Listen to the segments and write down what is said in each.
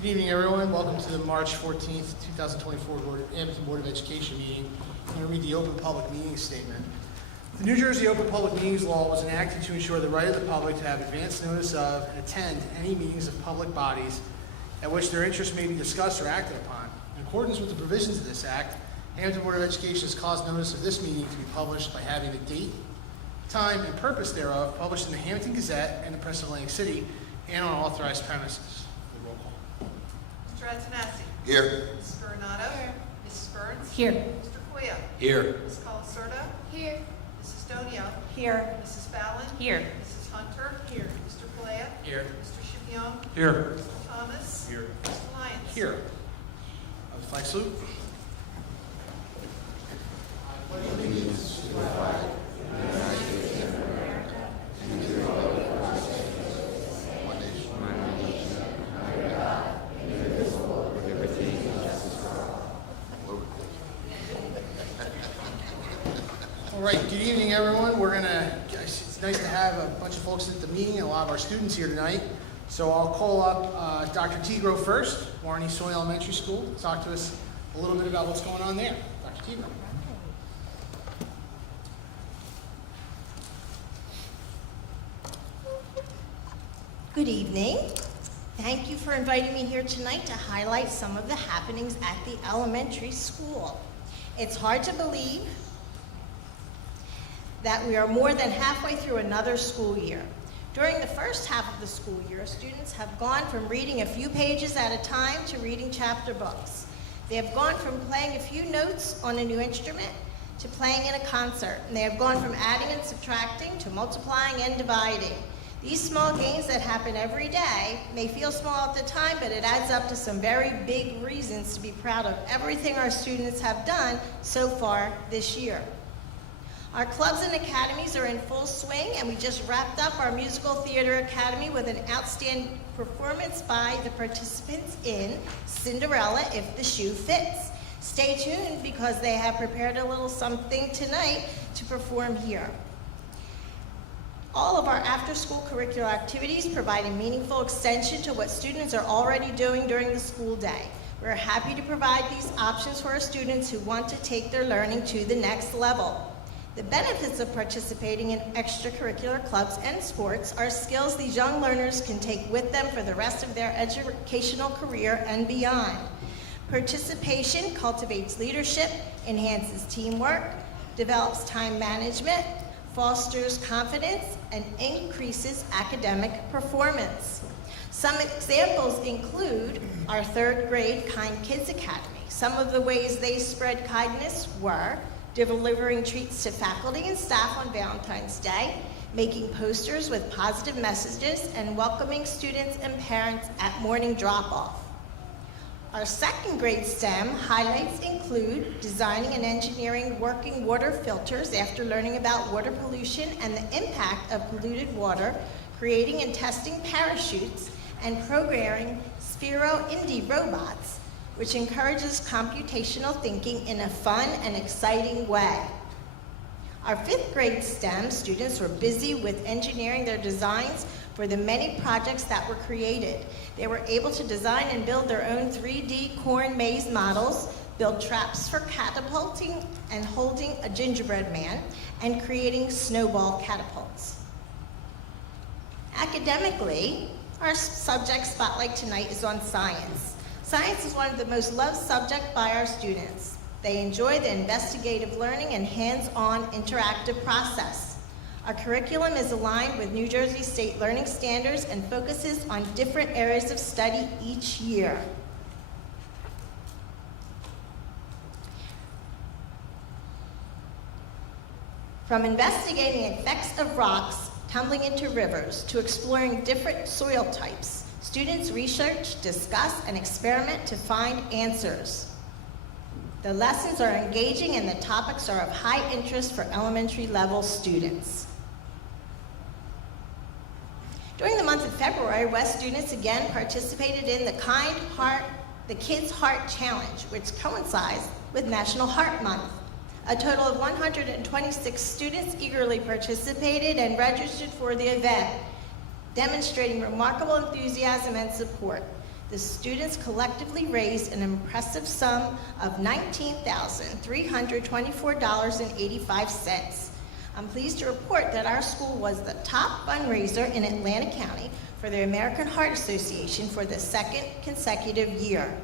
Good evening, everyone. Welcome to the March 14th, 2024 Hammonton Board of Education meeting. I'm going to read the Open Public Meetings Statement. The New Jersey Open Public Meetings Law was enacted to ensure the right of the public to have advance notice of and attend any meetings of public bodies at which their interests may be discussed or acted upon. In accordance with the provisions of this Act, Hammonton Board of Education has caused notice of this meeting to be published by having the date, time, and purpose thereof published in the Hammonton Gazette and the Press of Atlantic City and on authorized premises. Roll call. Mr. Antonassi. Here. Mrs. Coronado. Here. Mrs. Burns. Here. Mr. Koya. Here. Ms. Colasurdo. Here. Mrs. Stonio. Here. Mrs. Fallon. Here. Mrs. Hunter. Here. Mr. Palea. Here. Mr. Chipion. Here. Mr. Thomas. Here. Mr. Lyons. Here. The flag salute. All right, good evening, everyone. It's nice to have a bunch of folks at the meeting and a lot of our students here tonight. So I'll call up Dr. Tigro first, Warren East Soy Elementary School, to talk to us a little bit about what's going on there. Dr. Tigro. Good evening. Thank you for inviting me here tonight to highlight some of the happenings at the elementary school. It's hard to believe that we are more than halfway through another school year. During the first half of the school year, students have gone from reading a few pages at a time to reading chapter books. They have gone from playing a few notes on a new instrument to playing in a concert. And they have gone from adding and subtracting to multiplying and dividing. These small gains that happen every day may feel small at the time, but it adds up to some very big reasons to be proud of everything our students have done so far this year. Our clubs and academies are in full swing, and we just wrapped up our musical theater academy with an outstanding performance by the participants in Cinderella If the Shoe Fits. Stay tuned because they have prepared a little something tonight to perform here. All of our after-school curricular activities provide a meaningful extension to what students are already doing during the school day. We're happy to provide these options for our students who want to take their learning to the next level. The benefits of participating in extracurricular clubs and sports are skills these young learners can take with them for the rest of their educational career and beyond. Participation cultivates leadership, enhances teamwork, develops time management, fosters confidence, and increases academic performance. Some examples include our third grade Kind Kids Academy. Some of the ways they spread kindness were delivering treats to faculty and staff on Valentine's Day, making posters with positive messages, and welcoming students and parents at morning drop-off. Our second grade STEM highlights include designing and engineering working water filters after learning about water pollution and the impact of polluted water, creating and testing parachutes, and programming Sphero Indie robots, which encourages computational thinking in a fun and exciting way. Our fifth grade STEM students were busy with engineering their designs for the many projects that were created. They were able to design and build their own 3D corn maze models, build traps for catapulting and holding a gingerbread man, and creating snowball catapults. Academically, our subject spotlight tonight is on science. Science is one of the most loved subjects by our students. They enjoy the investigative learning and hands-on interactive process. Our curriculum is aligned with New Jersey State Learning Standards and focuses on different areas of study each year. From investigating effects of rocks tumbling into rivers to exploring different soil types, students research, discuss, and experiment to find answers. The lessons are engaging and the topics are of high interest for elementary level students. During the month of February, West students again participated in the Kids Heart Challenge, which coincides with National Heart Month. A total of 126 students eagerly participated and registered for the event, demonstrating remarkable enthusiasm and support. The students collectively raised an impressive sum of $19,324.85. I'm pleased to report that our school was the top fundraiser in Atlantic County for the American Heart Association for the second consecutive year.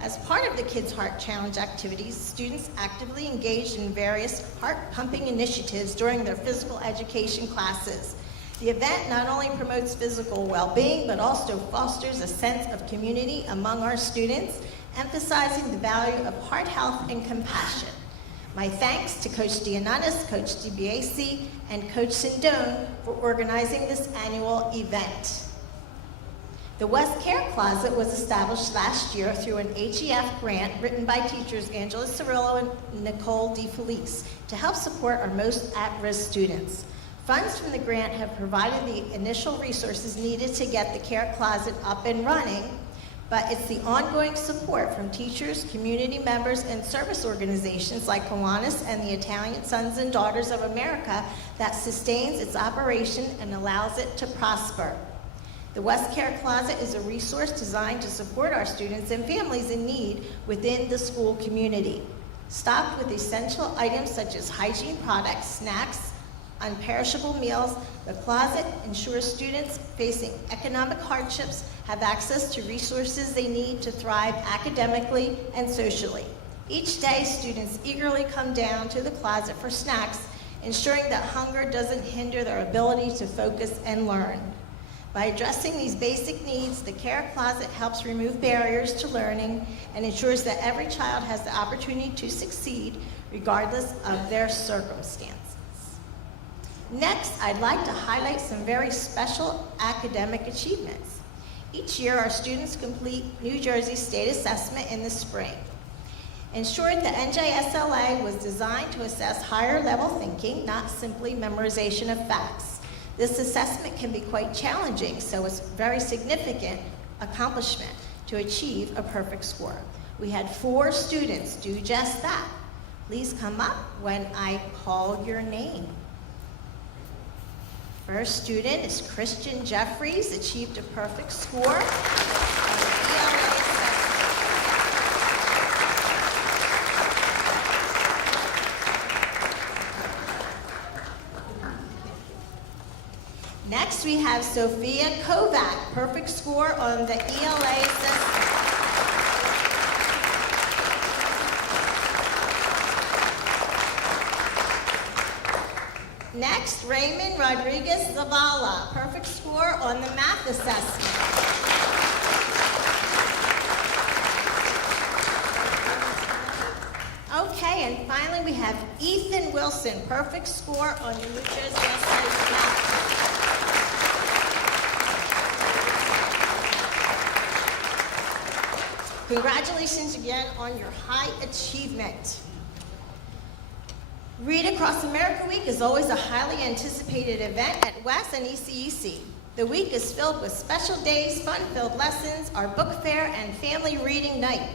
As part of the Kids Heart Challenge activities, students actively engaged in various heart-pumping initiatives during their physical education classes. The event not only promotes physical well-being, but also fosters a sense of community among our students, emphasizing the value of heart health and compassion. My thanks to Coach Diananis, Coach DiBiase, and Coach Sindone for organizing this annual event. The West Care Closet was established last year through an HEF grant written by teachers Angela Cirillo and Nicole DeFelice to help support our most at-risk students. Funds from the grant have provided the initial resources needed to get the Care Closet up and running, but it's the ongoing support from teachers, community members, and service organizations like Kiwanis and the Italian Sons and Daughters of America that sustains its operation and allows it to prosper. The West Care Closet is a resource designed to support our students and families in need within the school community. Stocked with essential items such as hygiene products, snacks, unperishable meals, the closet ensures students facing economic hardships have access to resources they need to thrive academically and socially. Each day, students eagerly come down to the closet for snacks, ensuring that hunger doesn't hinder their ability to focus and learn. By addressing these basic needs, the Care Closet helps remove barriers to learning and ensures that every child has the opportunity to succeed regardless of their circumstances. Next, I'd like to highlight some very special academic achievements. Each year, our students complete New Jersey State Assessment in the spring. In short, the NJSLA was designed to assess higher level thinking, not simply memorization of facts. This assessment can be quite challenging, so it's a very significant accomplishment to achieve a perfect score. We had 4 students do just that. Please come up when I call your name. First student is Christian Jeffries, achieved a perfect score on the ELA assessment. Next, we have Sophia Kovac, perfect score on the ELA assessment. Next, Raymond Rodriguez Zavala, perfect score on the math assessment. Okay, and finally we have Ethan Wilson, perfect score on the New Jersey SLA math. Congratulations again on your high achievement. Read Across America Week is always a highly anticipated event at WES and ECEC. The week is filled with special days, fun-filled lessons, our book fair, and family reading night.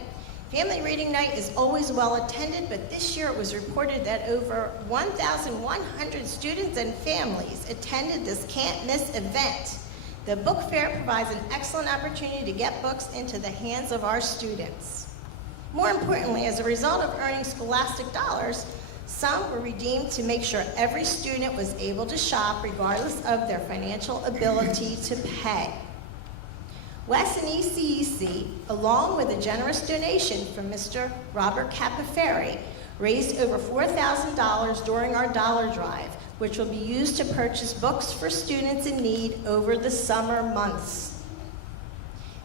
Family reading night is always well attended, but this year it was reported that over 1,100 students and families attended this can't-miss event. The book fair provides an excellent opportunity to get books into the hands of our students. More importantly, as a result of earning scholastic dollars, some were redeemed to make sure every student was able to shop regardless of their financial ability to pay. WES and ECEC, along with a generous donation from Mr. Robert Capaferri, raised over $4,000 during our dollar drive, which will be used to purchase books for students in need over the summer months.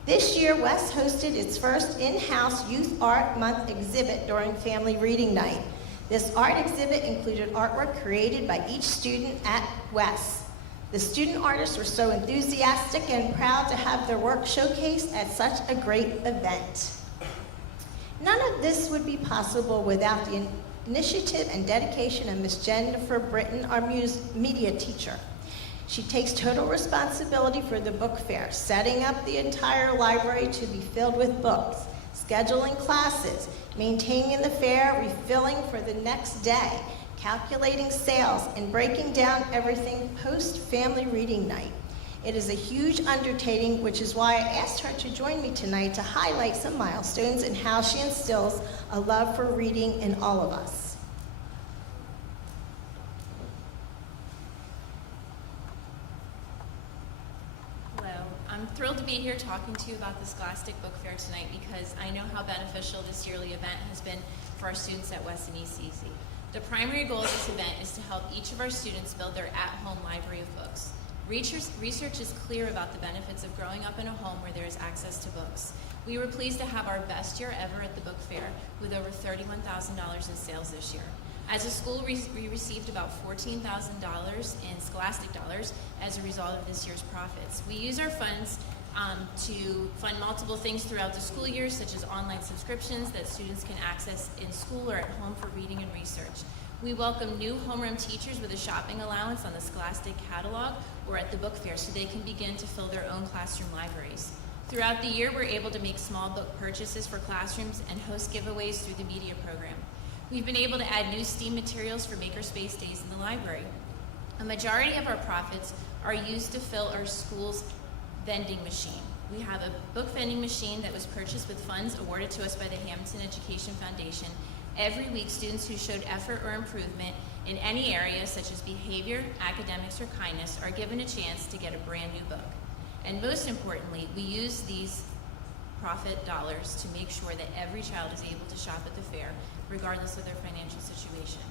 This year, WES hosted its first in-house Youth Art Month exhibit during Family Reading Night. This art exhibit included artwork created by each student at WES. The student artists were so enthusiastic and proud to have their work showcased at such a great event. None of this would be possible without the initiative and dedication of Ms. Jennifer Britton, our media teacher. She takes total responsibility for the book fair, setting up the entire library to be filled with books, scheduling classes, maintaining the fair, refilling for the next day, calculating sales, and breaking down everything post-family reading night. It is a huge undertaking, which is why I asked her to join me tonight to highlight some milestones and how she instills a love for reading in all of us. Hello. I'm thrilled to be here talking to you about the Scholastic Book Fair tonight because I know how beneficial this yearly event has been for our students at Weston ECC. The primary goal of this event is to help each of our students build their at-home library of books. Research is clear about the benefits of growing up in a home where there is access to books. We were pleased to have our best year ever at the book fair with over $31,000 in sales this year. As a school, we received about $14,000 in scholastic dollars as a result of this year's profits. We use our funds to fund multiple things throughout the school year, such as online subscriptions that students can access in school or at home for reading and research. We welcome new homeroom teachers with a shopping allowance on the Scholastic catalog or at the book fair so they can begin to fill their own classroom libraries. Throughout the year, we're able to make small book purchases for classrooms and host giveaways through the media program. We've been able to add new STEAM materials for Makerspace Days in the library. A majority of our profits are used to fill our school's vending machine. We have a book vending machine that was purchased with funds awarded to us by the Hammonton Education Foundation. Every week, students who showed effort or improvement in any area, such as behavior, academics, or kindness, are given a chance to get a brand new book. And most importantly, we use these profit dollars to make sure that every child is able to shop at the fair, regardless of their financial situation.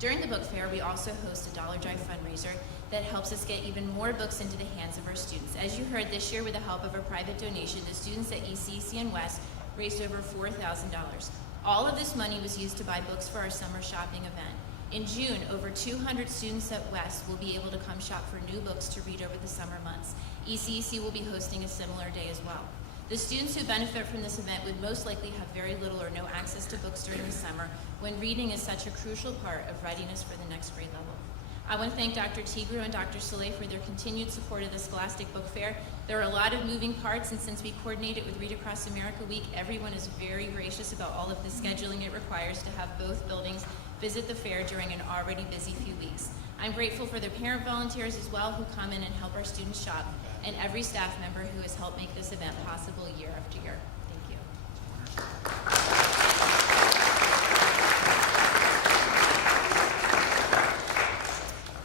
During the book fair, we also host a Dollar Drive fundraiser that helps us get even more books into the hands of our students. As you heard, this year with the help of a private donation, the students at ECC and West raised over $4,000. All of this money was used to buy books for our summer shopping event. In June, over 200 students at West will be able to come shop for new books to read over the summer months. ECC will be hosting a similar day as well. The students who benefit from this event would most likely have very little or no access to books during the summer when reading is such a crucial part of readiness for the next grade level. I want to thank Dr. Tigru and Dr. Soleil for their continued support of the Scholastic Book Fair. There are a lot of moving parts, and since we coordinate it with Read Across America Week, everyone is very gracious about all of the scheduling it requires to have both buildings visit the fair during an already busy few weeks. I'm grateful for the parent volunteers as well who come in and help our students shop, and every staff member who has helped make this event possible year after year. Thank you.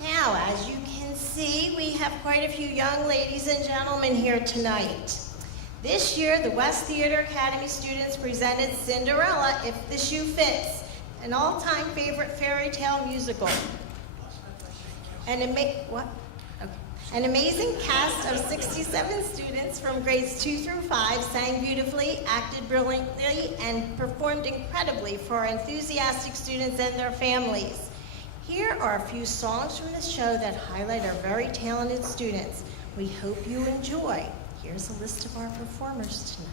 Now, as you can see, we have quite a few young ladies and gentlemen here tonight. This year, the West Theater Academy students presented Cinderella, If the Shoe Fits, an all-time favorite fairy tale musical. An amazing cast of 67 students from grades 2 through 5 sang beautifully, acted brilliantly, and performed incredibly for our enthusiastic students and their families. Here are a few songs from the show that highlight our very talented students. We hope you enjoy. Here's a list of our performers tonight.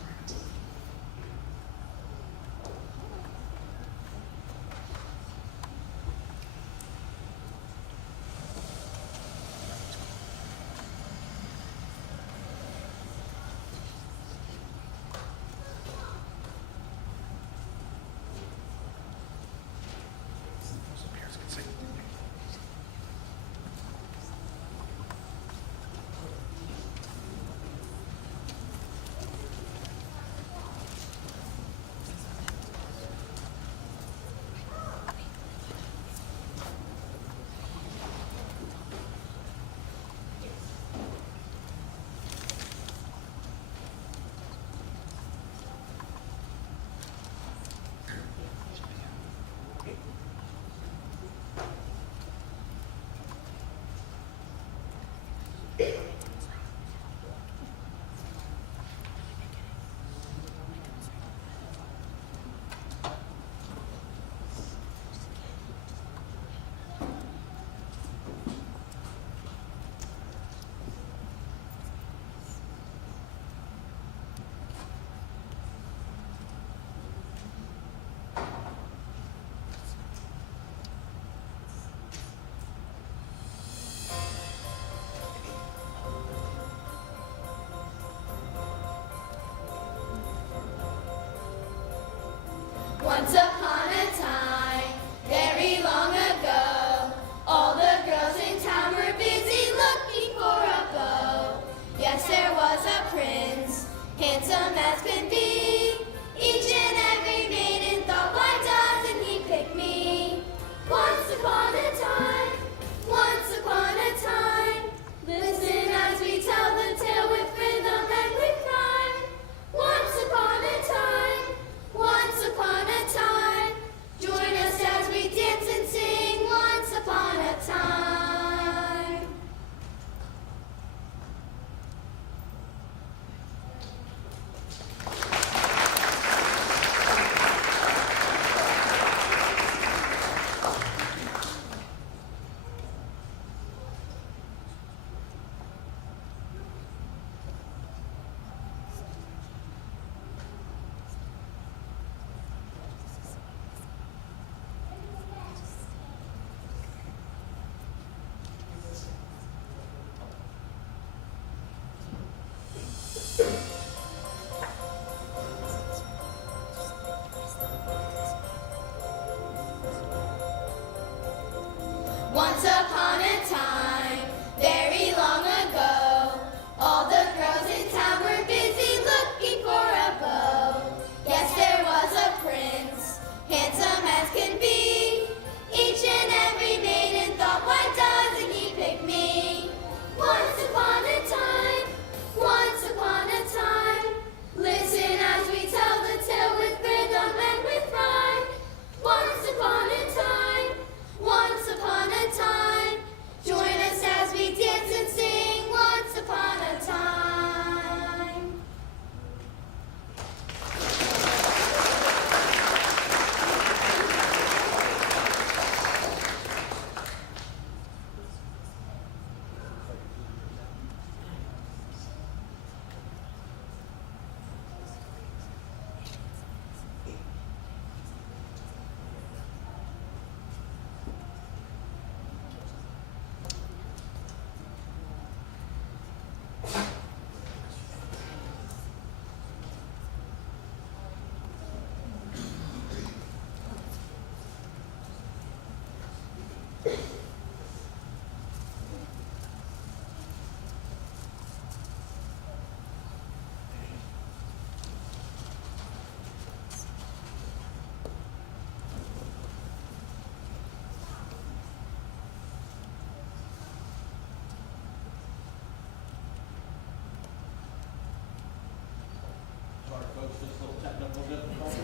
Once upon a time, very long ago, all the girls in town were busy looking for a beau. Yes, there was a prince, handsome as can be. Each and every maiden thought, why doesn't he pick me? Once upon a time, listen as we tell the tale with rhythm and with rhyme. Once upon a time, join us as we dance and sing. Once upon a time. Sorry, folks, just a little technical difficulty.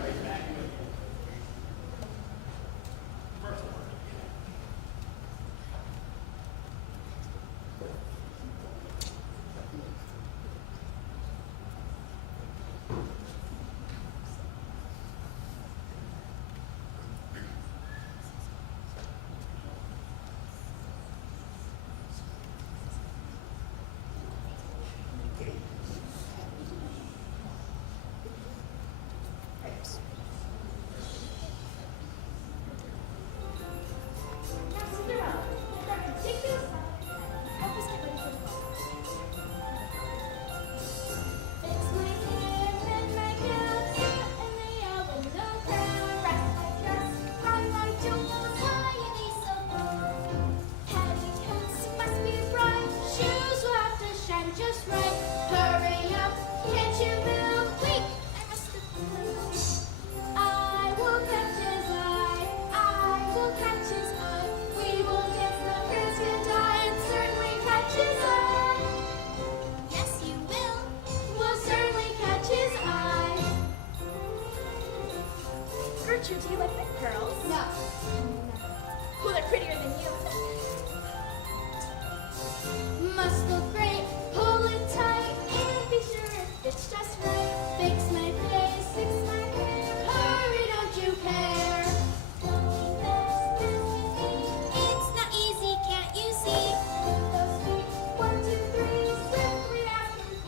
Right back with you. First one. Just right, hurry up, can't you move? Wait, I must have I will catch his eye, I will catch his eye. We will dance the prince can die and certainly catch his eye. Yes, you will. We'll certainly catch his eye. Gertrude, do you like my pearls? No. Well, they're prettier than you. Must look great, pull it tight, and be sure it fits just right. Fix my face, fix my hair, hurry, don't you care? It's not easy, can't you see? Those feet, 1, 2, 3, swiftly after me.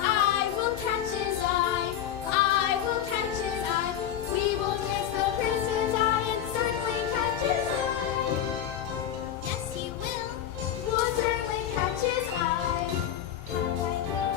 I will catch his eye, I will catch his eye. We will dance the prince's eye and certainly catch his eye. Yes, you will. We'll certainly catch his eye. How I know,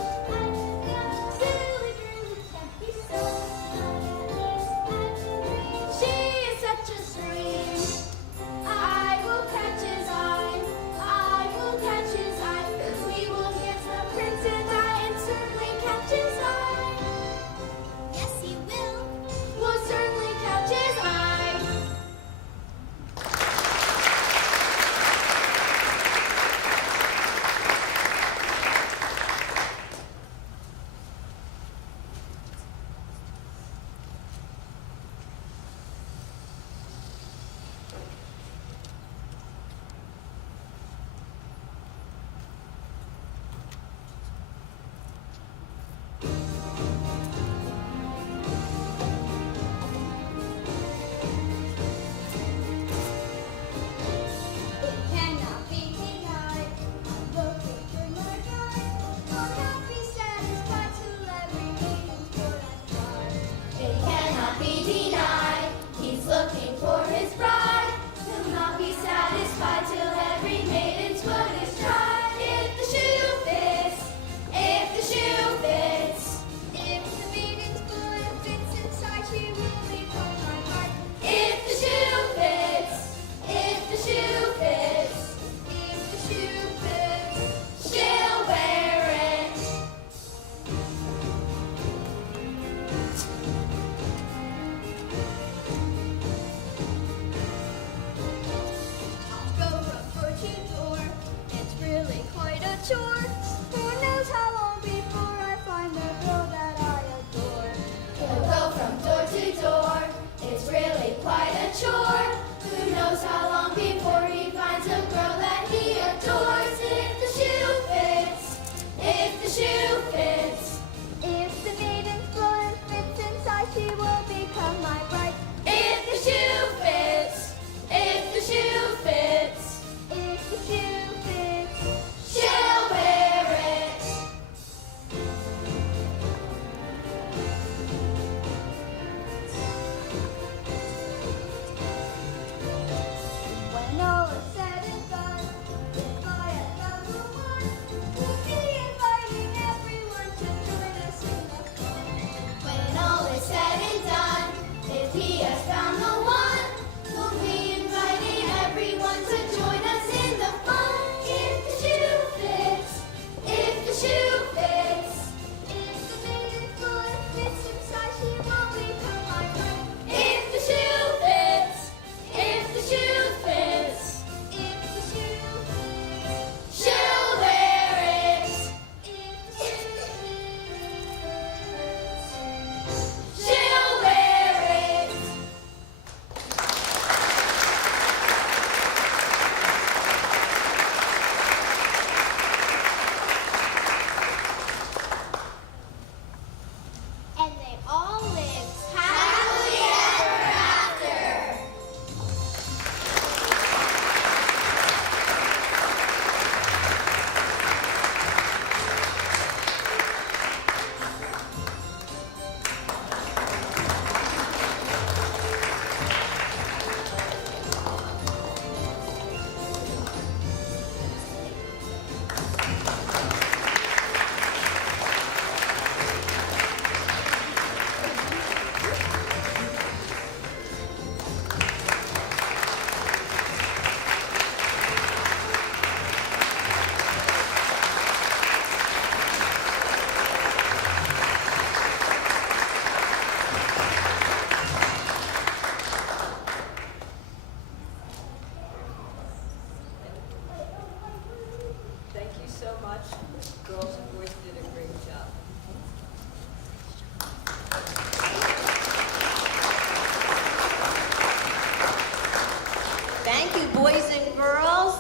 boys and girls.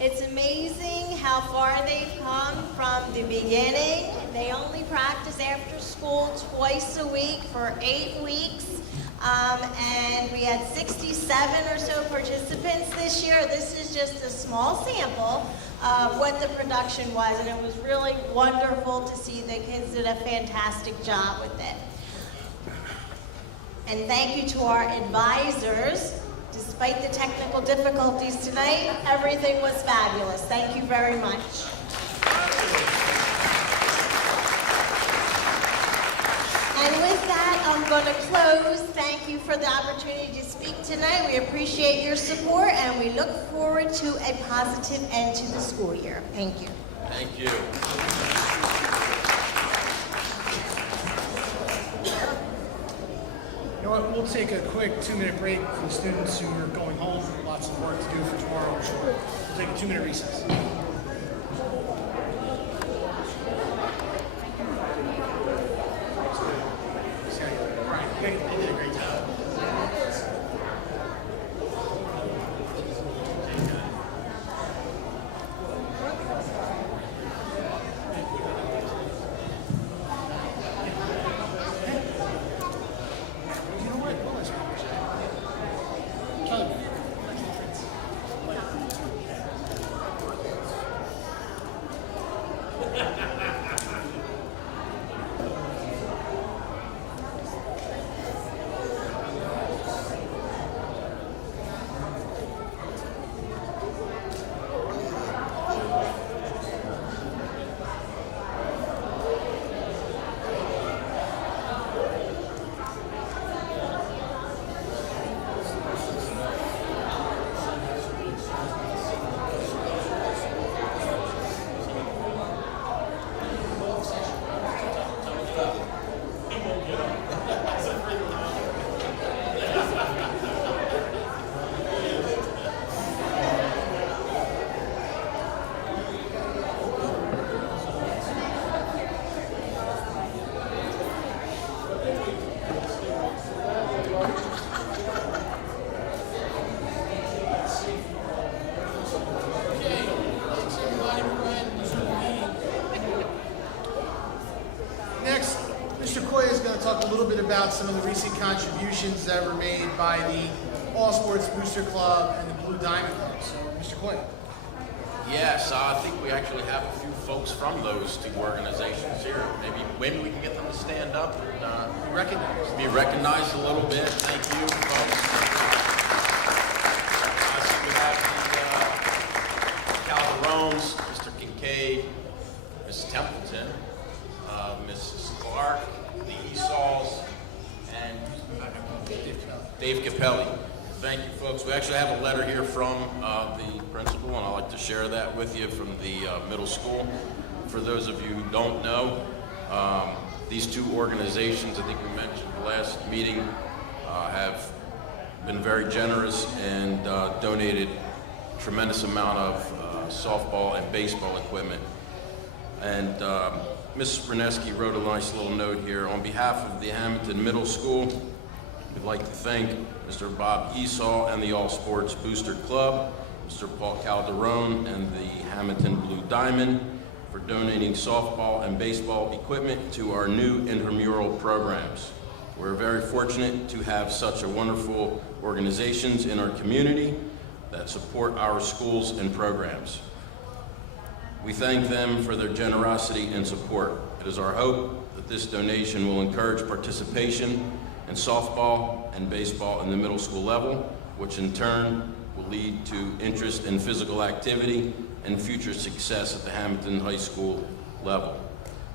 It's amazing how far they've come from the beginning. They only practice after school twice a week for 8 weeks. And we had 67 or so participants this year. This is just a small sample of what the production was, and it was really wonderful to see the kids did a fantastic job with it. And thank you to our advisors. Despite the technical difficulties tonight, everything was fabulous. Thank you very much. And with that, I'm going to close. Thank you for the opportunity to speak tonight. We appreciate your support, and we look forward to a positive end to the school year. Thank you. Thank you. You know what, we'll take a quick 2-minute break for the students who are going home. Lots of work to do for tomorrow, I'm sure. We'll take a 2-minute recess. Right, you did a great job. You know what? What was it? Kelly. Next, Mr. Koya is going to talk a little bit about some of the recent contributions that were made by the All Sports Booster Club and the Blue Diamond Club. So, Mr. Koya. Yes, I think we actually have a few folks from those two organizations here. Maybe we can get them to stand up and be recognized a little bit. Thank you, folks. We have the Calderones, Mr. Kincaid, Ms. Templeton, Mrs. Clark, the Esaws, and Dave Capelli. Thank you, folks. We actually have a letter here from the principal, and I'd like to share that with you from the middle school. For those of you who don't know, these two organizations, I think we mentioned the last meeting, have been very generous and donated a tremendous amount of softball and baseball equipment. And Ms. Reneski wrote a nice little note here. On behalf of the Hammonton Middle School, we'd like to thank Mr. Bob Esau and the All Sports Booster Club, Mr. Paul Calderone and the Hammonton Blue Diamond for donating softball and baseball equipment to our new intramural programs. We're very fortunate to have such a wonderful organizations in our community that support our schools and programs. We thank them for their generosity and support. It is our hope that this donation will encourage participation in softball and baseball in the middle school level, which in turn will lead to interest in physical activity and future success at the Hammonton High School level.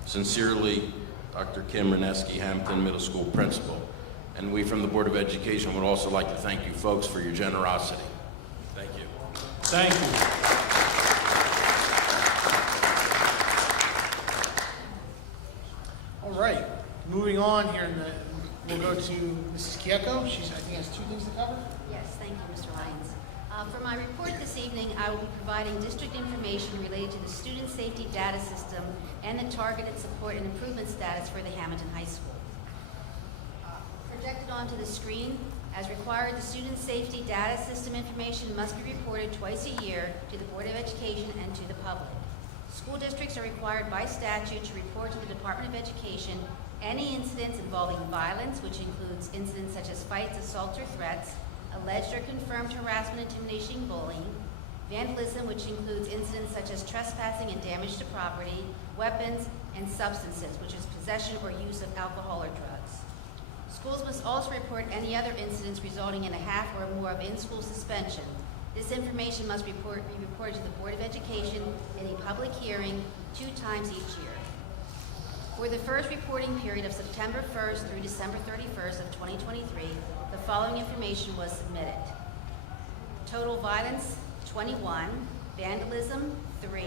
Sincerely, Dr. Kim Reneski, Hammonton Middle School Principal. And we from the Board of Education would also like to thank you folks for your generosity. Thank you. Thank you. All right, moving on here, we'll go to Mrs. Kieko. She, I think, has 2 things to cover. Yes, thank you, Mr. Lyons. For my report this evening, I will be providing district information related to the student safety data system and the targeted support and improvement status for the Hammonton High School. Projected onto the screen As required, the student safety data system information must be reported twice a year to the Board of Education and to the public. School districts are required by statute to report to the Department of Education any incidents involving violence, which includes incidents such as fights, assaults, or threats, alleged or confirmed harassment, intimidation, bullying, vandalism, which includes incidents such as trespassing and damage to property, weapons, and substances, which is possession or use of alcohol or drugs. Schools must also report any other incidents resulting in a half or more of in-school suspension. This information must be reported to the Board of Education in a public hearing 2 times each year. For the first reporting period of September 1st through December 31st of 2023, the following information was submitted. Total violence, 21, vandalism, 3,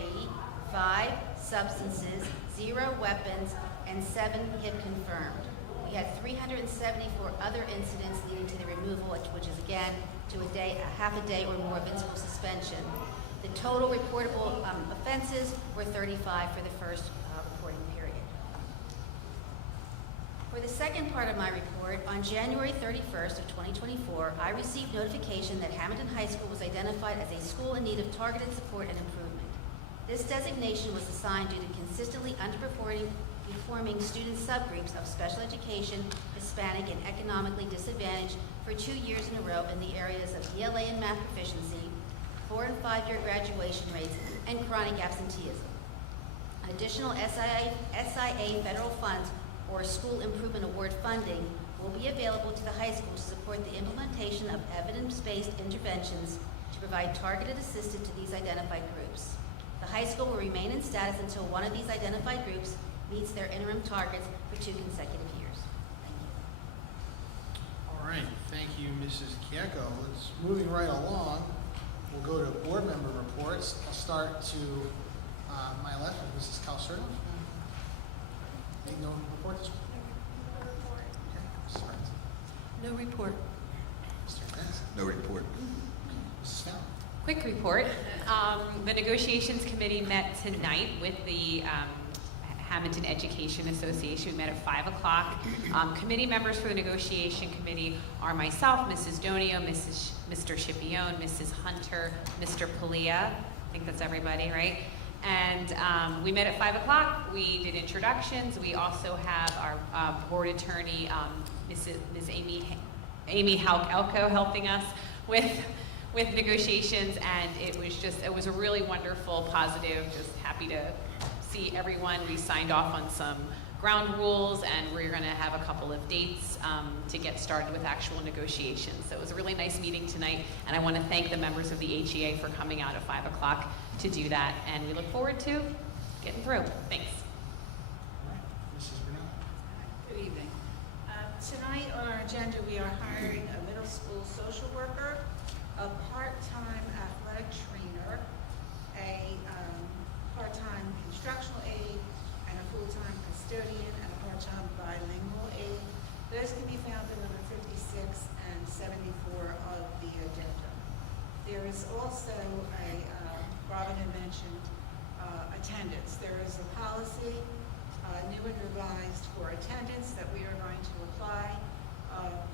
5, substances, 0 weapons, and 7 hip confirmed. We had 374 other incidents leading to the removal, which is again to a half a day or more of in-school suspension. The total reportable offenses were 35 for the first reporting period. For the second part of my report, on January 31st of 2024, I received notification that Hammonton High School was identified as a school in need of targeted support and improvement. This designation was assigned due to consistently underperforming student subgroups of special education, Hispanic, and economically disadvantaged for 2 years in a row in the areas of ELA and math proficiency, 4- and 5-year graduation rates, and chronic absenteeism. Additional SIA federal funds or School Improvement Award funding will be available to the high school to support the implementation of evidence-based interventions to provide targeted assistance to these identified groups. The high school will remain in status until one of these identified groups meets their interim targets for 2 consecutive years. Thank you. All right, thank you, Mrs. Kieko. Let's moving right along. We'll go to board member reports. I'll start to my left with Mrs. Calcerto. No report this week? Okay, Mrs. Burns. No report. Mr. Benson. No report. Mrs. Fallon. Quick report. The negotiations committee met tonight with the Hammonton Education Association. We met at 5 o'clock. Committee members for the negotiation committee are myself, Mrs. Donio, Mr. Scipione, Mrs. Hunter, Mr. Palia. I think that's everybody, right? And we met at 5 o'clock. We did introductions. We also have our board attorney, Ms. Amy Halk-Elko, helping us with negotiations, and it was a really wonderful, positive, just happy to see everyone. We signed off on some ground rules, and we're going to have a couple of dates to get started with actual negotiations. So it was a really nice meeting tonight, and I want to thank the members of the HEA for coming out at 5 o'clock to do that, and we look forward to getting through. Thanks. All right, Mrs. Brunel. Good evening. Tonight on our agenda, we are hiring a middle school social worker, a part-time athletic trainer, a part-time instructional aide, and a full-time custodian, and a part-time bilingual aide. Those can be found in number 56 and 74 of the agenda. There is also Robin had mentioned attendance. There is a policy, new and revised, for attendance that we are going to apply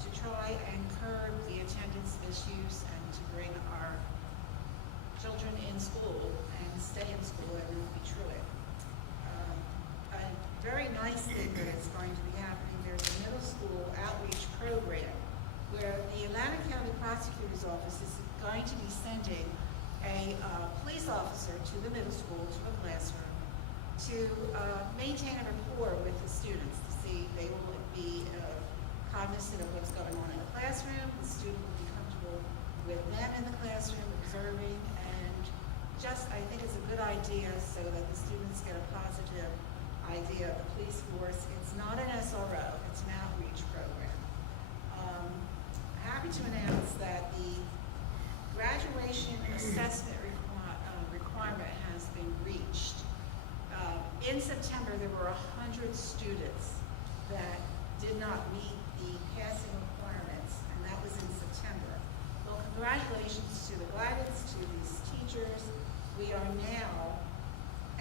to try and curb the attendance misuse and to bring our children in school and stay in school and not be truant. A very nice thing that is going to be happening, there's a middle school outreach program where the Atlantic County Prosecutor's Office is going to be sending a police officer to the middle school, to a classroom, to maintain a rapport with the students, to see they will be cognizant of what's going on in the classroom. The student will be comfortable with them in the classroom, observing, and just, I think it's a good idea so that the students get a positive idea of the police force. It's not an SRO, it's an outreach program. Happy to announce that the graduation assessment requirement has been reached. In September, there were 100 students that did not meet the passing requirements, and that was in September. Well, congratulations to the guidance, to these teachers. We are now,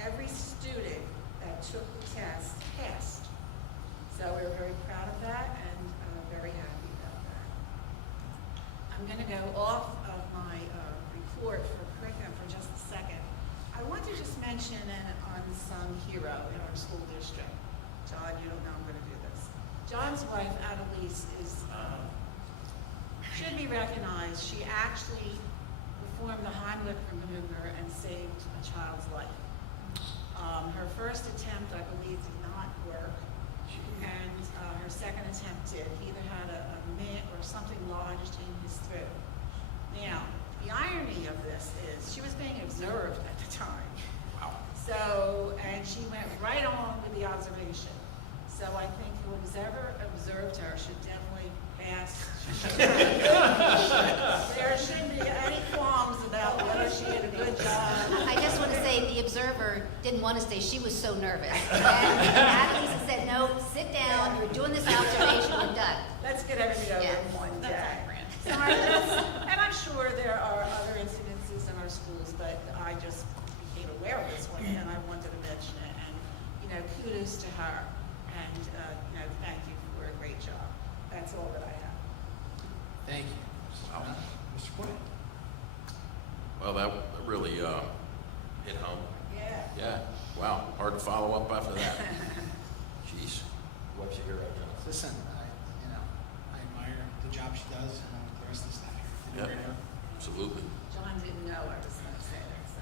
every student that took the test passed. So we're very proud of that and very happy about that. I'm going to go off of my report for curriculum for just a second. I want to just mention an unsung hero in our school district. John, you don't know I'm going to do this. John's wife, Annalise, should be recognized. She actually performed the Heimlich maneuver and saved a child's life. Her first attempt, I believe, did not work, and her second attempt did. He either had a mitt or something lodged in his throat. Now, the irony of this is she was being observed at the time. Wow. So, and she went right on with the observation. So I think whoever's ever observed her should definitely pass. There shouldn't be any qualms about whether she did a good job. I just want to say the observer didn't want to stay. She was so nervous. And Annalisa said, no, sit down. You're doing this observation. We're done. Let's get everybody over Yeah. in one That's day. our brand. Sorry, and I'm sure there are other incidences in our schools, but I just became aware of this one and I wanted to mention it. And, kudos to her. And, thank you for a great job. That's all that I have. Thank you. Mr. Quinn. Well, that really hit home. Yeah. Yeah. Wow. Hard to follow up after that. Jeez. What's your hero, John? Listen, I admire the job she does and the rest of the staff here. Yep. Absolutely. John didn't know I was going to say that, so.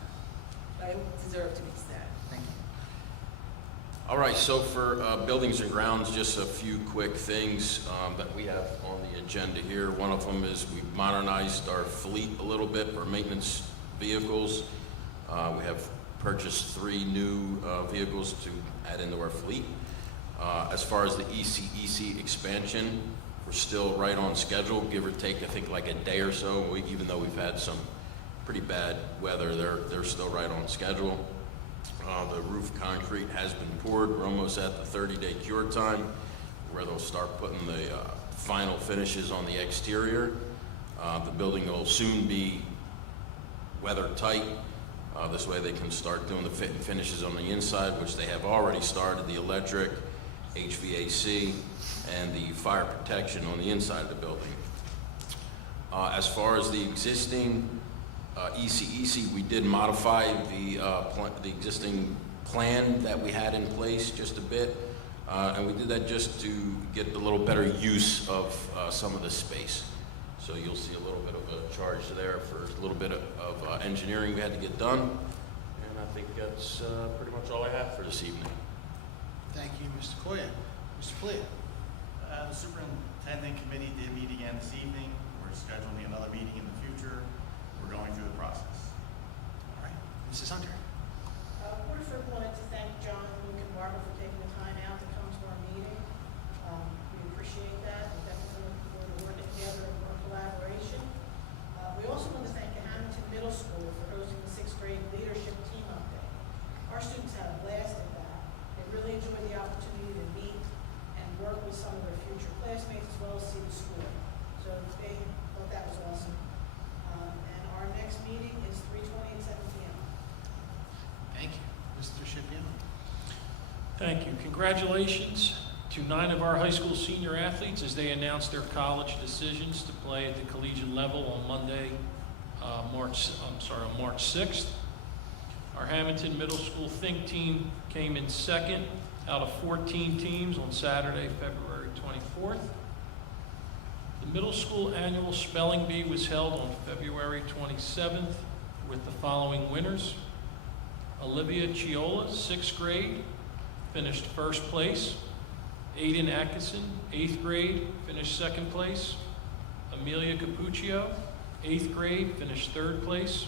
But it deserved to be said. Thank you. All right, so for buildings and grounds, just a few quick things that we have on the agenda here. One of them is we've modernized our fleet a little bit for maintenance vehicles. We have purchased 3 new vehicles to add into our fleet. As far as the ECEC expansion, we're still right on schedule, give or take, I think, like a day or so. Even though we've had some pretty bad weather, they're still right on schedule. The roof concrete has been poured. We're almost at the 30-day cure time where they'll start putting the final finishes on the exterior. The building will soon be weather tight. This way they can start doing the fit and finishes on the inside, which they have already started, the electric, HVAC, and the fire protection on the inside of the building. As far as the existing ECEC, we did modify the existing plan that we had in place just a bit, and we did that just to get a little better use of some of the space. So you'll see a little bit of a charge there for a little bit of engineering we had to get done, and I think that's pretty much all I have for this evening. Thank you, Mr. Koya. Mr. Flea. The superintendent committee did meet again this evening. We're scheduling another meeting in the future. We're going through the process. All right. Mrs. Hunter. Board of Ed wanted to thank John, Luke, and Barbara for taking the time out to come to our meeting. We appreciate that. We're definitely looking forward to working together and more collaboration. We also want to thank the Hammonton Middle School for hosting the 6th grade leadership team update. Our students had a blast at that. They really enjoyed the opportunity to meet and work with some of their future classmates as well as see the school. So they thought that was awesome. And our next meeting is 3/20 at 7 p.m. Thank you. Mr. Schipiano. Thank you. Congratulations to 9 of our high school senior athletes as they announced their college decisions to play at the collegiate level on Monday, March 6th. Our Hammonton Middle School Think Team came in second out of 14 teams on Saturday, February 24th. The middle school annual spelling bee was held on February 27th with the following winners. Olivia Chiola, 6th grade, finished first place. Aiden Atkinson, 8th grade, finished second place. Amelia Capuccio, 8th grade, finished third place.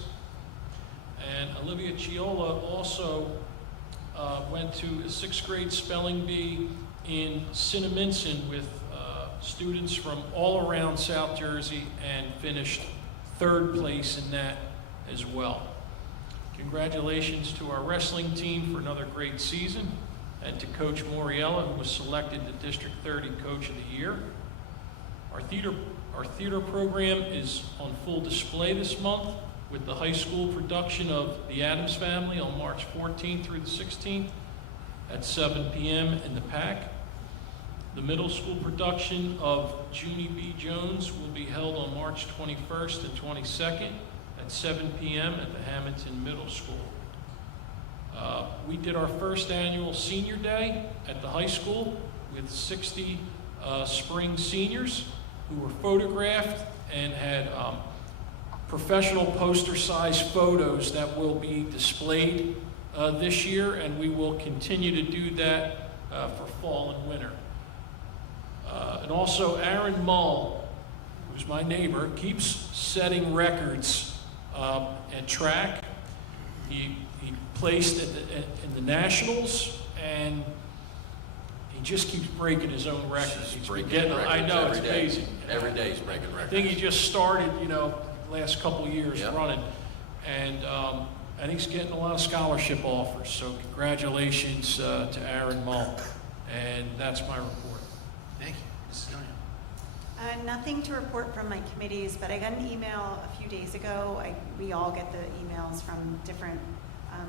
And Olivia Chiola also went to a 6th grade spelling bee in Cinnaminson with students from all around South Jersey and finished third place in that as well. Congratulations to our wrestling team for another great season, and to Coach Moriella, who was selected the District 30 Coach of the Year. Our theater program is on full display this month with the high school production of The Addams Family on March 14th through the 16th at 7 p.m. in the PAC. The middle school production of Junie B. Jones will be held on March 21st and 22nd at 7 p.m. at the Hammonton Middle School. We did our first annual Senior Day at the high school with 60 spring seniors who were photographed and had professional poster-sized photos that will be displayed this year, and we will continue to do that for fall and winter. And also Aaron Mull, who's my neighbor, keeps setting records at track. He placed in the Nationals, and he just keeps breaking his own records. He's been getting, I know, it's amazing. Every day he's breaking records. I think he just started, last couple of years running, and he's getting a lot of scholarship offers. So congratulations to Aaron Mull, and that's my report. Thank you. Mrs. Young. Nothing to report from my committees, but I got an email a few days ago. We all get the emails from different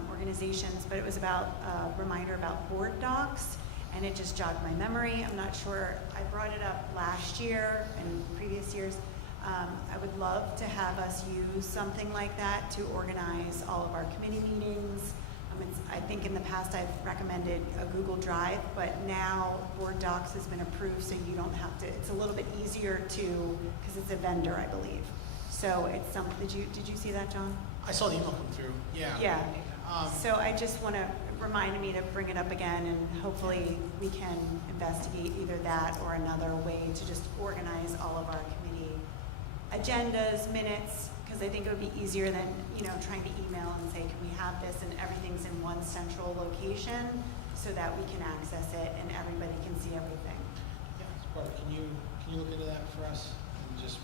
organizations, but it was about a reminder about board docs, and it just jogged my memory. I'm not sure, I brought it up last year and previous years. I would love to have us use something like that to organize all of our committee meetings. I think in the past I've recommended a Google Drive, but now Board Docs has been approved, so you don't have to, it's a little bit easier to, because it's a vendor, I believe. So it's something, did you see that, John? I saw the email come through. Yeah. Yeah. So I just want to remind me to bring it up again, and hopefully we can investigate either that or another way to just organize all of our committee agendas, minutes, because I think it would be easier than, trying to email and say, can we have this, and everything's in one central location so that we can access it and everybody can see everything. Yeah, Barbara, can you look into that for us and just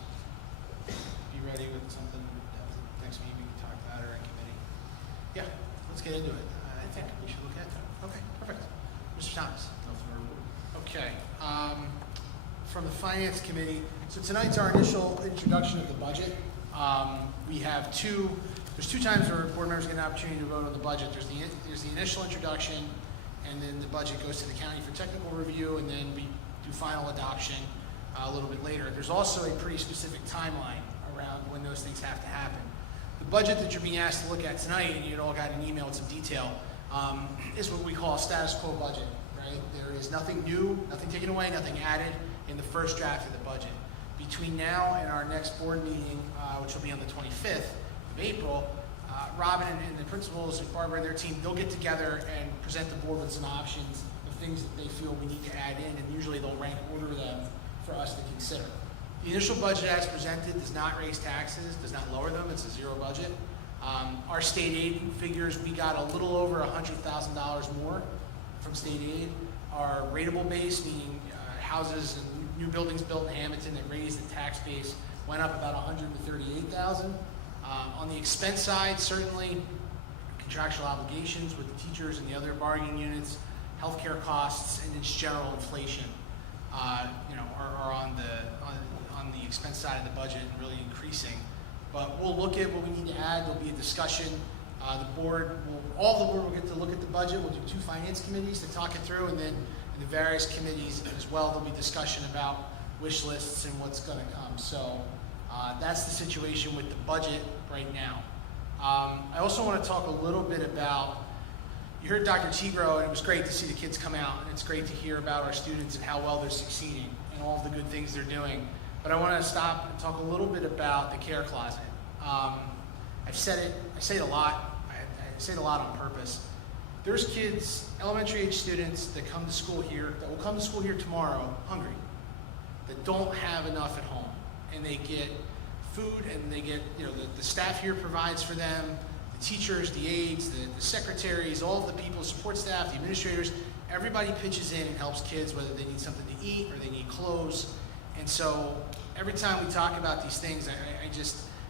be ready with something that next meeting we can talk about or in committee? Yeah, let's get into it. I think we should look at that. Okay, perfect. Mr. Thomas. Okay. From the Finance Committee, so tonight's our initial introduction of the budget. We have there's two times where board members get an opportunity to vote on the budget. There's the initial introduction, and then the budget goes to the county for technical review, and then we do final adoption a little bit later. There's also a pretty specific timeline around when those things have to happen. The budget that you're being asked to look at tonight, and you all got an email with some detail, is what we call a status quo budget, right? There is nothing new, nothing taken away, nothing added in the first draft of the budget. Between now and our next board meeting, which will be on the 25th of April, Robin and the principals and Barbara and their team, they'll get together and present the board with some options of things that they feel we need to add in, and usually they'll rank order them for us to consider. The initial budget as presented does not raise taxes, does not lower them, it's a zero budget. Our state aid figures, we got a little over $100,000 more from state aid. Our rateable base, meaning houses and new buildings built in Hammonton that raised the tax base, went up about $138,000. On the expense side, certainly contractual obligations with the teachers and the other bargaining units, healthcare costs, and just general inflation, are on the expense side of the budget and really increasing. But we'll look at what we need to add. There'll be a discussion. All the board will get to look at the budget. We'll do two finance committees to talk it through, and then in the various committees as well, there'll be discussion about wish lists and what's going to come. So that's the situation with the budget right now. I also want to talk a little bit about, you heard Dr. Tigro, and it was great to see the kids come out, and it's great to hear about our students and how well they're succeeding and all of the good things they're doing. But I want to stop and talk a little bit about the care closet. I say it a lot. I say it a lot on purpose. There's kids, elementary age students that come to school here, that will come to school here tomorrow hungry, that don't have enough at home, and they get food, and they get, the staff here provides for them, the teachers, the aides, the secretaries, all of the people, support staff, the administrators, everybody pitches in and helps kids, whether they need something to eat or they need clothes. And so every time we talk about these things,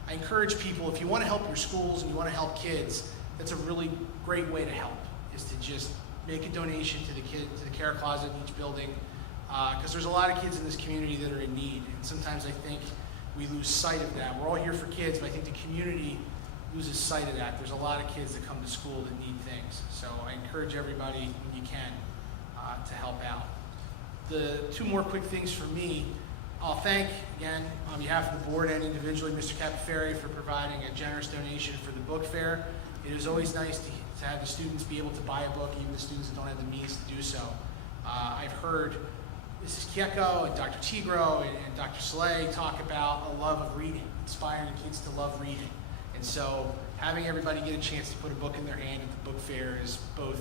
I encourage people, if you want to help your schools and you want to help kids, that's a really great way to help, is to just make a donation to the care closet in each building, because there's a lot of kids in this community that are in need, and sometimes I think we lose sight of that. We're all here for kids, but I think the community loses sight of that. There's a lot of kids that come to school that need things, so I encourage everybody when you can to help out. The two more quick things for me. I'll thank, again, on behalf of the board and individually, Mr. Capaferri for providing a generous donation for the book fair. It is always nice to have the students be able to buy a book, even the students that don't have the means to do so. I've heard Mrs. Kieko and Dr. Tigro and Dr. Soleil talk about a love of reading, inspiring kids to love reading. And so having everybody get a chance to put a book in their hand at the book fair is both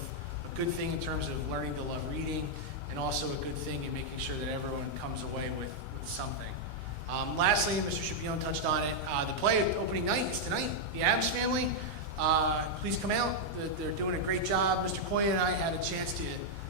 a good thing in terms of learning to love reading and also a good thing in making sure that everyone comes away with something. Lastly, Mr. Chipione touched on it, the play opening night is tonight. The Adams Family, please come out. They're doing a great job. Mr. Coy and I had a chance to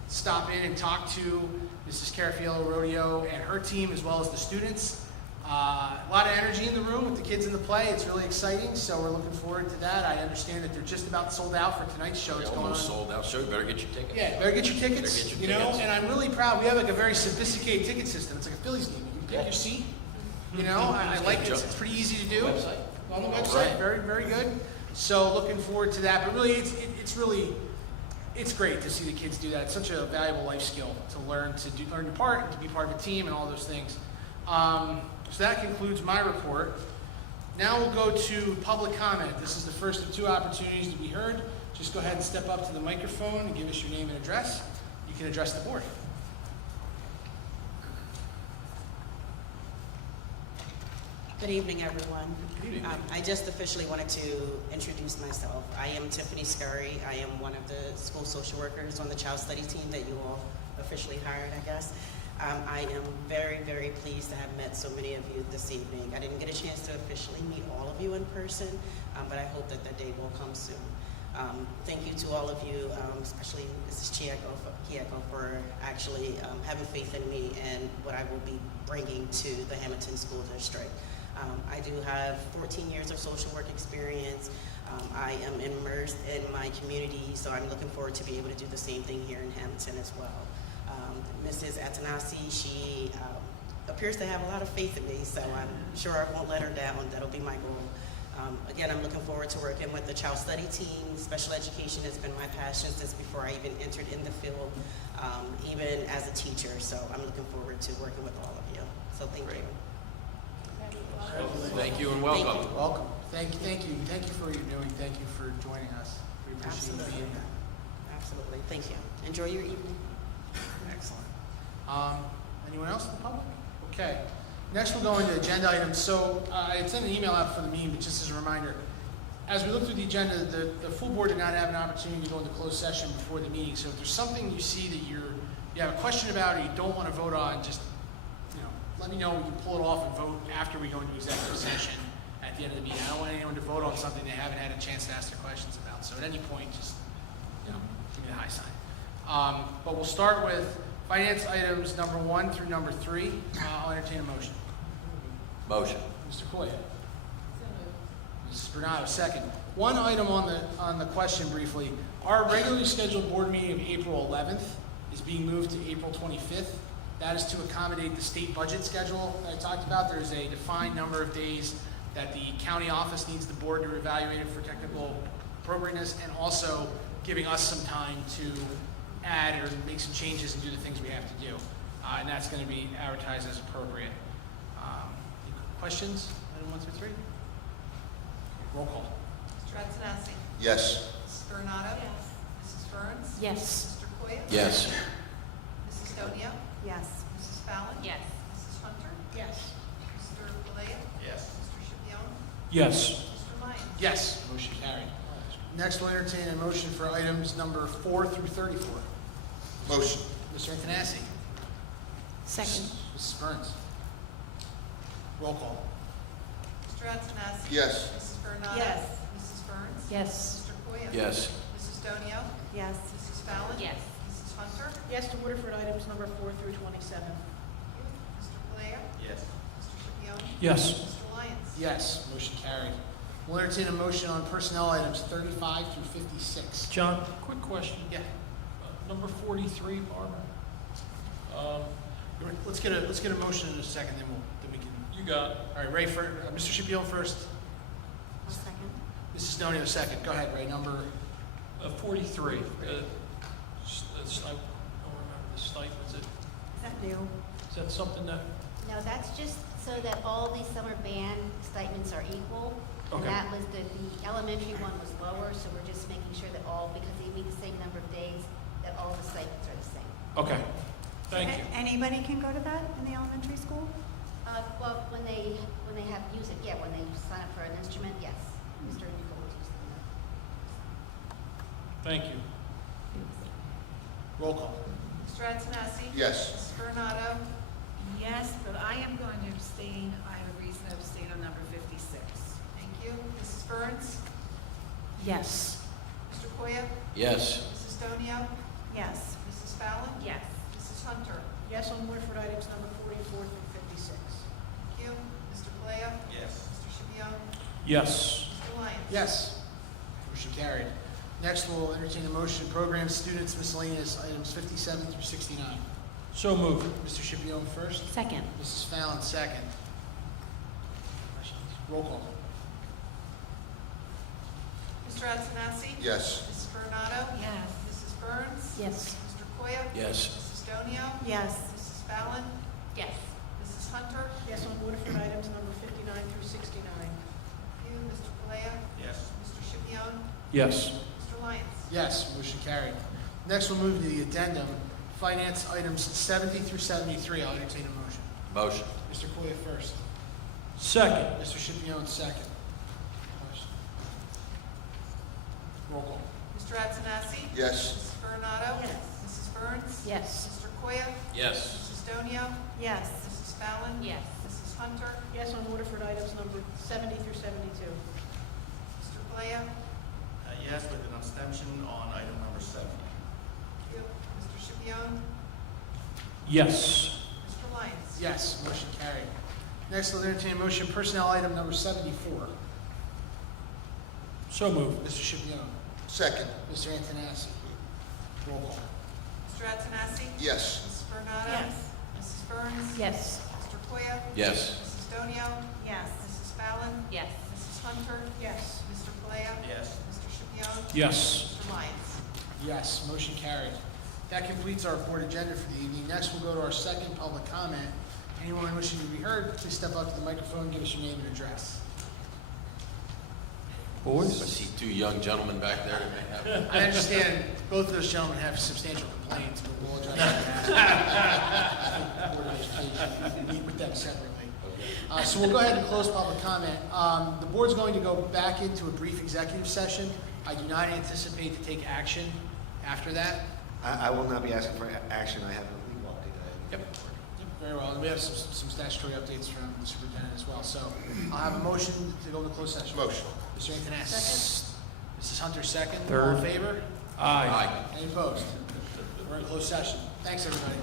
stop in and talk to Mrs. Carafiello Rodeo and her team, as well as the students. A lot of energy in the room with the kids in the play. It's really exciting, so we're looking forward to that. I understand that they're just about sold out for tonight's show. It's going on. Almost sold out show. You better get your tickets. Yeah, better get your tickets. Better get your tickets. And I'm really proud. We have like a very sophisticated ticket system. It's like a Phillies game. You can pick your seat. I like it. It's pretty easy to do. Website. On the website. Very, very good. So looking forward to that. But really, it's great to see the kids do that. It's such a valuable life skill to learn your part, and to be part of a team, and all those things. So that concludes my report. Now we'll go to public comment. This is the first of two opportunities to be heard. Just go ahead and step up to the microphone and give us your name and address. You can address the board. Good evening, everyone. Good evening. I just officially wanted to introduce myself. I am Tiffany Scurry. I am one of the school social workers on the child study team that you all officially hired, I guess. I am very, very pleased to have met so many of you this evening. I didn't get a chance to officially meet all of you in person, but I hope that day will come soon. Thank you to all of you, especially Mrs. Kieko for actually having faith in me and what I will be bringing to the Hammonton School District. I do have 14 years of social work experience. I am immersed in my community, so I'm looking forward to be able to do the same thing here in Hammonton as well. Mrs. Atanasi, she appears to have a lot of faith in me, so I'm sure I won't let her down. That'll be my goal. Again, I'm looking forward to working with the child study team. Special education has been my passion since before I even entered in the field, even as a teacher. So I'm looking forward to working with all of you. So thank you. Thank you and welcome. Thank you. Welcome. Thank you. Thank you for what you're doing. Thank you for joining us. We appreciate you being here. Absolutely. Thank you. Enjoy your evening. Excellent. Anyone else in the public? Okay. Next, we'll go into agenda items. So I had sent an email out for the meeting, but just as a reminder, as we look through the agenda, the full board did not have an opportunity to go into closed session before the meeting. So if there's something you see that you have a question about or you don't want to vote on, just let me know. We can pull it off and vote after we go into executive session at the end of the meeting. I don't want anyone to vote on something they haven't had a chance to ask their questions about. So at any point, just give me the high sign. But we'll start with finance items number 1 through number 3. I'll entertain a motion. Motion. Mr. Coy. Mrs. Bernardo, second. One item on the question briefly. Our regularly scheduled board meeting of April 11th is being moved to April 25th. That is to accommodate the state budget schedule that I talked about. There's a defined number of days that the county office needs the board to evaluate it for technical appropriateness, and also giving us some time to add or make some changes and do the things we have to do. And that's going to be advertised as appropriate. Questions? Item 1 through 3? Roll call. Mr. Antonassi. Yes. Mrs. Bernardo. Yes. Mrs. Burns. Yes. Mr. Koya. Yes. Mrs. Stonio. Yes. Mrs. Fallon. Yes. Mrs. Hunter. Yes. Mr. Galea. Yes. Mr. Chipione. Yes. Mr. Lyons. Yes. Motion carried. Next, we'll entertain a motion for items number 4 through 34. Motion. Mr. Antonassi. Second. Mrs. Burns. Roll call. Mr. Antonassi. Yes. Mrs. Bernardo. Yes. Mrs. Burns. Yes. Mr. Koya. Yes. Mrs. Stonio. Yes. Mrs. Fallon. Yes. Mrs. Hunter. Yes to Waterford items number 4 through 27. Mr. Galea. Yes. Mr. Chipione. Yes. Mr. Lyons. Yes. Motion carried. We'll entertain a motion on personnel items 35 through 56. John, quick question. Yeah. Number 43, Barbara. Let's get a motion in a second, then we can. You got it. All right, Ray, Mr. Chipione first. Second. Mrs. Stonio second. Go ahead, Ray. Number 43. I don't remember the stipends. new. Is that something that, No, that's just so that all these summer band stipends are equal. And Okay. that was the elementary one was lower, so we're just making sure that all, because they meet the same number of days, that all the stipends are the same. okay, thank you. Anybody can go to that in the elementary school? Well, when they have music, yeah, when they sign up for an instrument, yes. Mr. Nicole will teach them that. Thank you. Roll call. Mr. Antonassi? Yes. Mrs. Coronado? Yes, but I am going to abstain. I have a reason to abstain on number 56. Thank you. Mrs. Burns? Yes. Mr. Koya? Yes. Mrs. Stonio? Yes. Mrs. Fallon? Yes. Mrs. Hunter? Yes on Woodford items number 44 through 56. Thank you. Mr. Kalea? Yes. Mr. Shipion? Yes. Mr. Lyons? Yes. Motion carried. Next, we'll entertain a motion, program students miscellaneous items 57 through 69. So moved. Mr. Shipion first. Second. Mrs. Fallon second. Roll call. Mr. Antonassi? Yes. Mrs. Coronado? Yes. Mrs. Burns? Yes. Mr. Koya? Yes. Mrs. Stonio? Yes. Mrs. Fallon? Yes. Mrs. Hunter? Yes on Woodford items number 59 through 69. Thank you. Mr. Kalea? Yes. Mr. Shipion? Yes. Mr. Lyons? Yes, motion carried. Next, we'll move to the addendum, finance items 70 through 73. I'll entertain a motion. Motion. Mr. Koya first. Second. Mr. Shipion second. Roll call. Mr. Antonassi? Yes. Mrs. Coronado? Yes. Mrs. Burns? Yes. Mr. Koya? Yes. Mrs. Stonio? Yes. Mrs. Fallon? Yes. Mrs. Hunter? Yes on Woodford items number 70 through 72. Mr. Kalea? Yes, with an abstention on item number 70. Thank you. Mr. Shipion? Yes. Mr. Lyons? Yes, motion carried. Next, we'll entertain a motion, personnel item number 74. So moved. Mr. Shipion. Second. Mr. Antonassi. Roll call. Mr. Antonassi? Yes. Mrs. Coronado? Yes. Mrs. Burns? Yes. Mr. Koya? Yes. Mrs. Stonio? Yes. Mrs. Fallon? Yes. Mrs. Hunter? Yes. Mr. Kalea? Yes. Mr. Shipion? Yes. Mr. Lyons? Yes, motion carried. That completes our board agenda for the evening. Next, we'll go to our second public comment. Anyone wishing to be heard, please step up to the microphone and give us your name and address. I Boys? see two young gentlemen back there that may have. I understand both of those gentlemen have substantial complaints, but we'll address that. Board of Education, meet with them separately. So we'll go ahead and close public comment. The board's going to go back into a brief executive session. I do not anticipate to take action after that. I will not be asking for action. I have a legal update. Yep. Very well. And we have some statutory updates from the superintendent as well. So I'll have a motion to go into closed session. Motion. Mr. Antonassi. Mrs. Hunter, second. Third. All in favor? Aye. Aye. Any opposed? We're in closed session. Thanks, everybody.